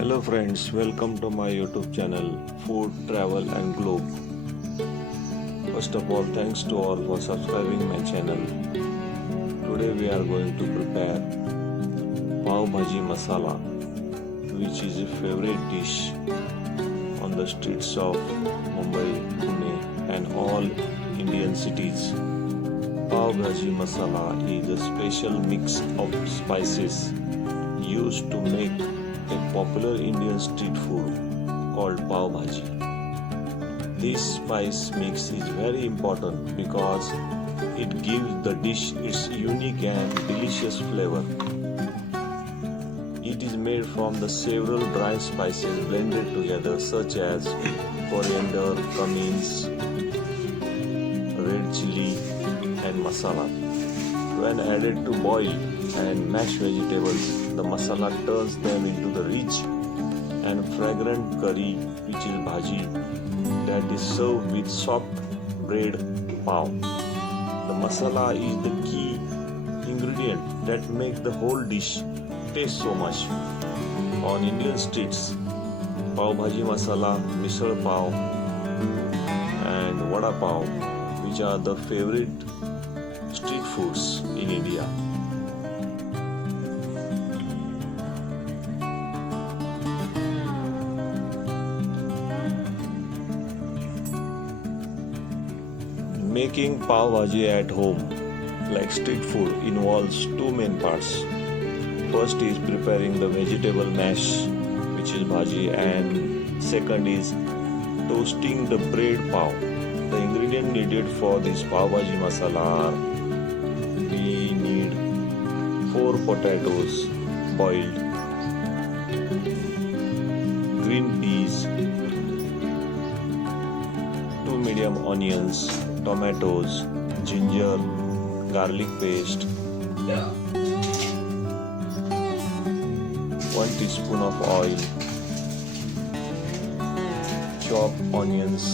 Hello friends, welcome to my YouTube channel Food, Travel and Globe. First of all, thanks to all for subscribing my channel. Today we are going to prepare Pav Bhaji Masala, which is a favorite dish on the streets of Mumbai, Pune and all Indian cities. Pav Bhaji Masala is a special mix of spices used to make a popular Indian street food called Pav Bhaji. This spice mix is very important because it gives the dish its unique and delicious flavor. It is made from the several dry spices blended together such as coriander, cumin, red chili and masala. When added to boiled and mashed vegetables, the masala turns them into the rich and fragrant curry, which is bhaji, that is served with soft bread pav. The masala is the key ingredient that makes the whole dish taste so much. On Indian streets, Pav Bhaji Masala, misal pav and vada pav, which are the favorite street foods in India. Making Pav Bhaji at home, like street food, involves two main parts. First is preparing the vegetable mash, which is bhaji, and second is toasting the bread pav. The ingredient needed for this Pav Bhaji Masala are: we need 4 potatoes boiled, green peas, 2 medium onions, tomatoes, ginger, garlic paste, 1 teaspoon of oil, chopped onions,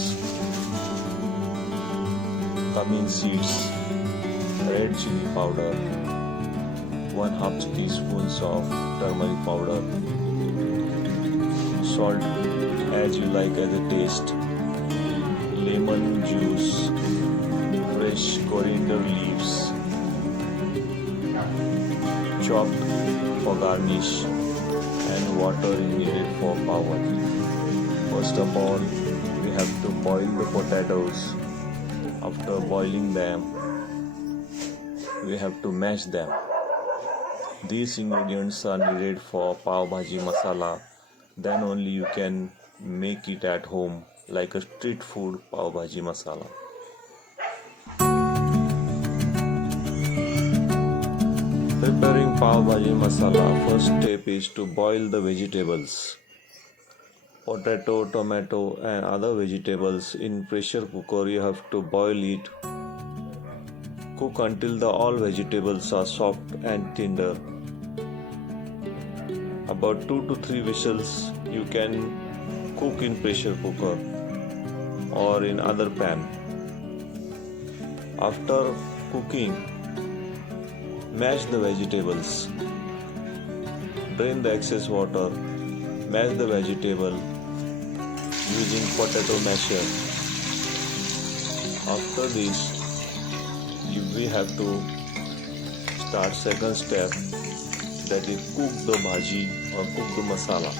cumin seeds, red chili powder, 1/2 teaspoons of turmeric powder, salt as you like as a taste, lemon juice, fresh coriander leaves, chopped for garnish, and water is needed for pav bhaji. First of all, we have to boil the potatoes. After boiling them, we have to mash them. These ingredients are needed for Pav Bhaji Masala. Then only you can make it at home like a street food Pav Bhaji Masala. Preparing Pav Bhaji Masala, first step is to boil the vegetables. Potato, tomato and other vegetables in pressure cooker. You have to boil it. Cook until all vegetables are soft and tender. About 2 to 3 whistles you can cook in pressure cooker or in other pan. After cooking, mash the vegetables. Drain the excess water. Mash the vegetable using potato masher. After this, we have to start second step, that is cook the bhaji or cook the masala.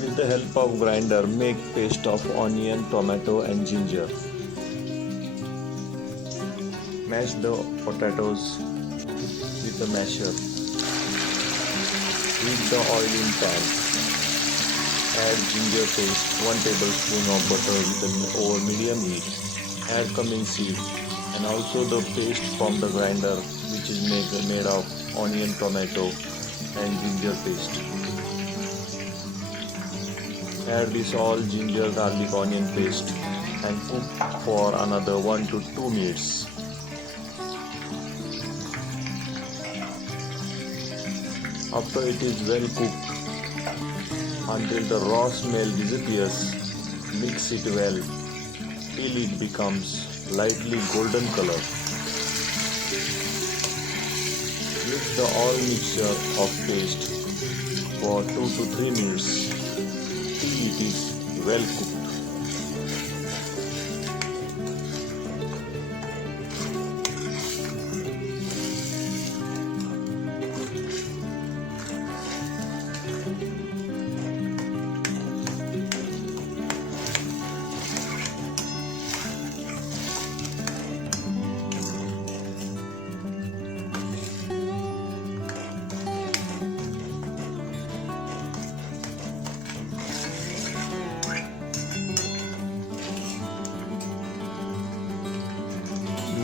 With the help of grinder, make paste of onion, tomato and ginger. Mash the potatoes with the masher. Heat the oil in pan. Add ginger paste, 1 tablespoon of butter over medium heat. Add cumin seed and also the paste from the grinder, which is made of onion, tomato and ginger paste. Add this all ginger, garlic, onion paste and cook for another 1 to 2 minutes. After it is well cooked until the raw smell disappears, mix it well till it becomes lightly golden color. Mix the all mixture of paste for 2 to 3 minutes till it is well cooked.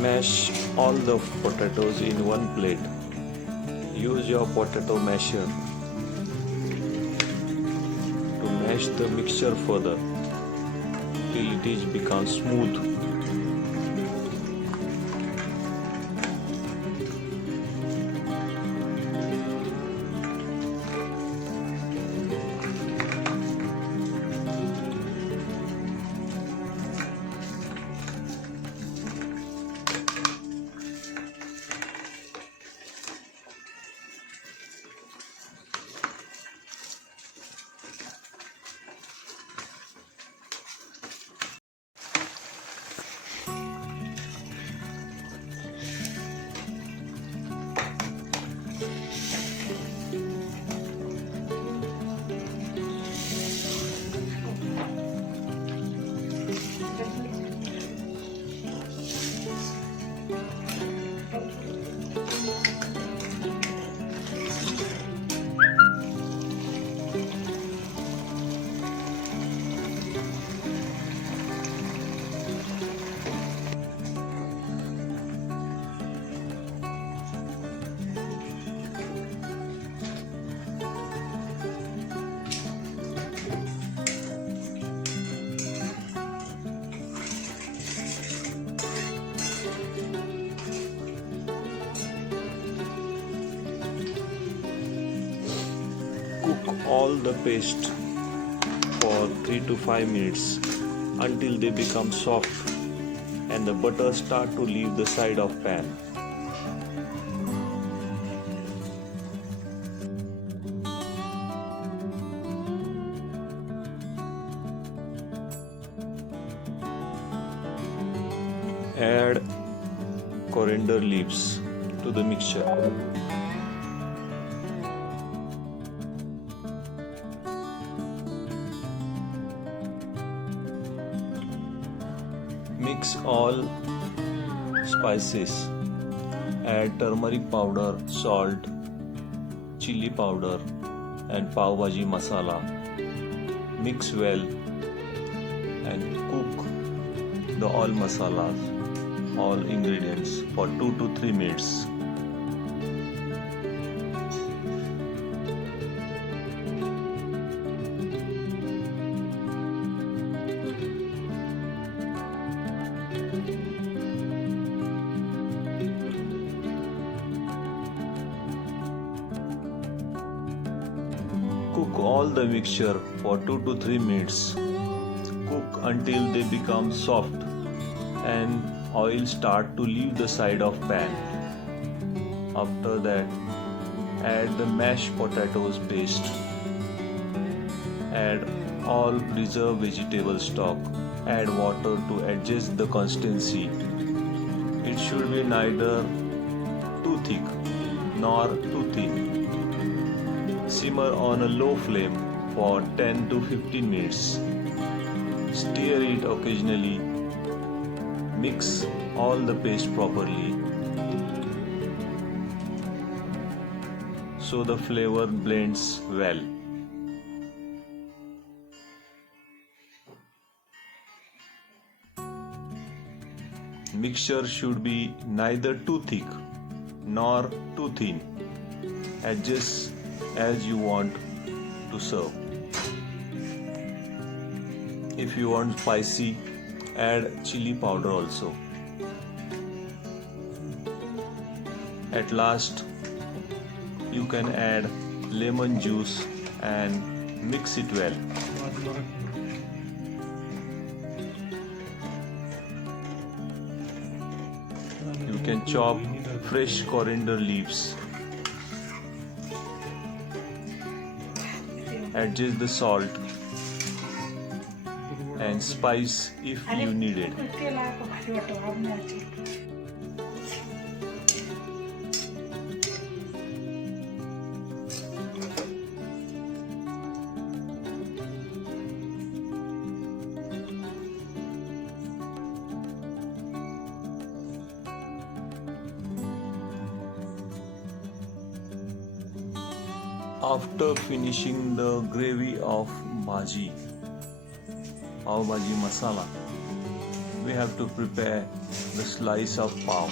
Mash all the potatoes in one plate. Use your potato masher to mash the mixture further till it is become smooth. Cook all the paste for 3 to 5 minutes until they become soft and the butter start to leave the side of pan. Add coriander leaves to the mixture. Mix all spices. Add turmeric powder, salt, chili powder and Pav Bhaji Masala. Mix well and cook the all masalas, all ingredients for 2 to 3 minutes. Cook all the mixture for 2 to 3 minutes. Cook until they become soft and oil start to leave the side of pan. After that, add the mashed potatoes paste. Add all preserved vegetable stock. Add water to adjust the consistency. It should be neither too thick nor too thin. Simmer on a low flame for 10 to 15 minutes. Stir it occasionally. Mix all the paste properly so the flavor blends well. Mixture should be neither too thick nor too thin. Adjust as you want to serve. If you want spicy, add chili powder also. At last, you can add lemon juice and mix it well. You can chop fresh coriander leaves. Adjust the salt and spice if you need it. After finishing the gravy of Pav Bhaji Masala, we have to prepare the slice of pav.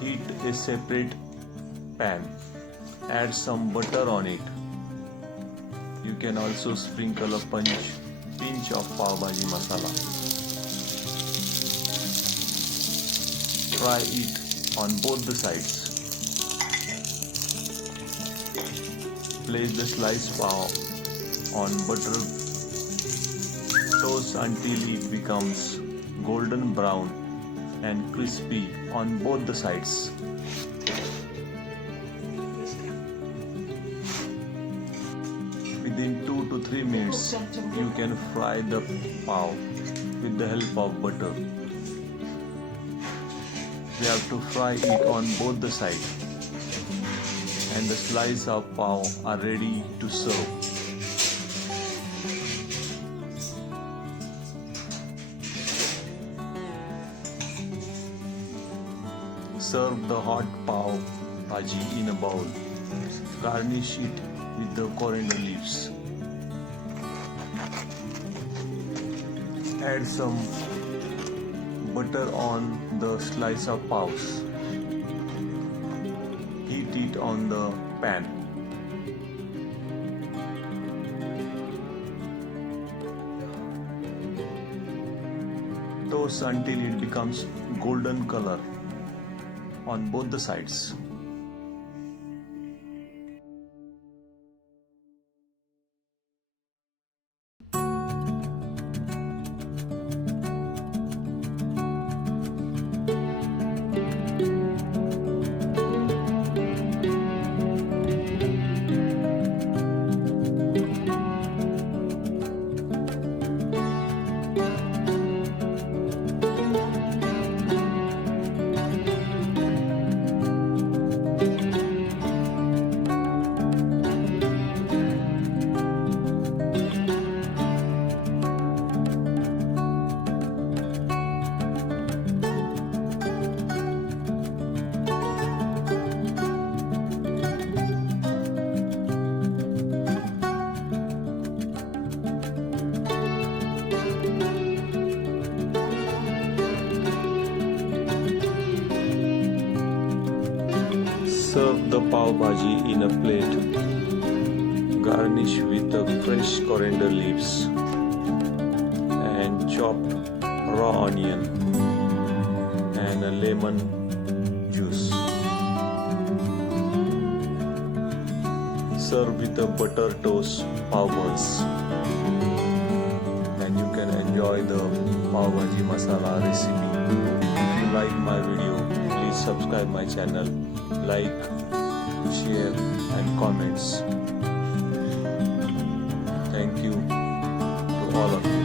Heat a separate pan. Add some butter on it. You can also sprinkle a pinch of Pav Bhaji Masala. Fry it on both the sides. Place the sliced pav on butter. Toast until it becomes golden brown and crispy on both the sides. Within 2 to 3 minutes, you can fry the pav with the help of butter. We have to fry it on both the sides. And the slice of pav are ready to serve. Serve the hot pav bhaji in a bowl. Garnish it with the coriander leaves. Add some butter on the slice of pavs. Heat it on the pan. Toast until it becomes golden color on both the sides. Serve the pav bhaji in a plate. Garnish with the fresh coriander leaves and chopped raw onion and a lemon juice. Serve with a butter toast pav buns. And you can enjoy the Pav Bhaji Masala recipe. If you like my video, please subscribe my channel, like, share and comments. Thank you to all of you.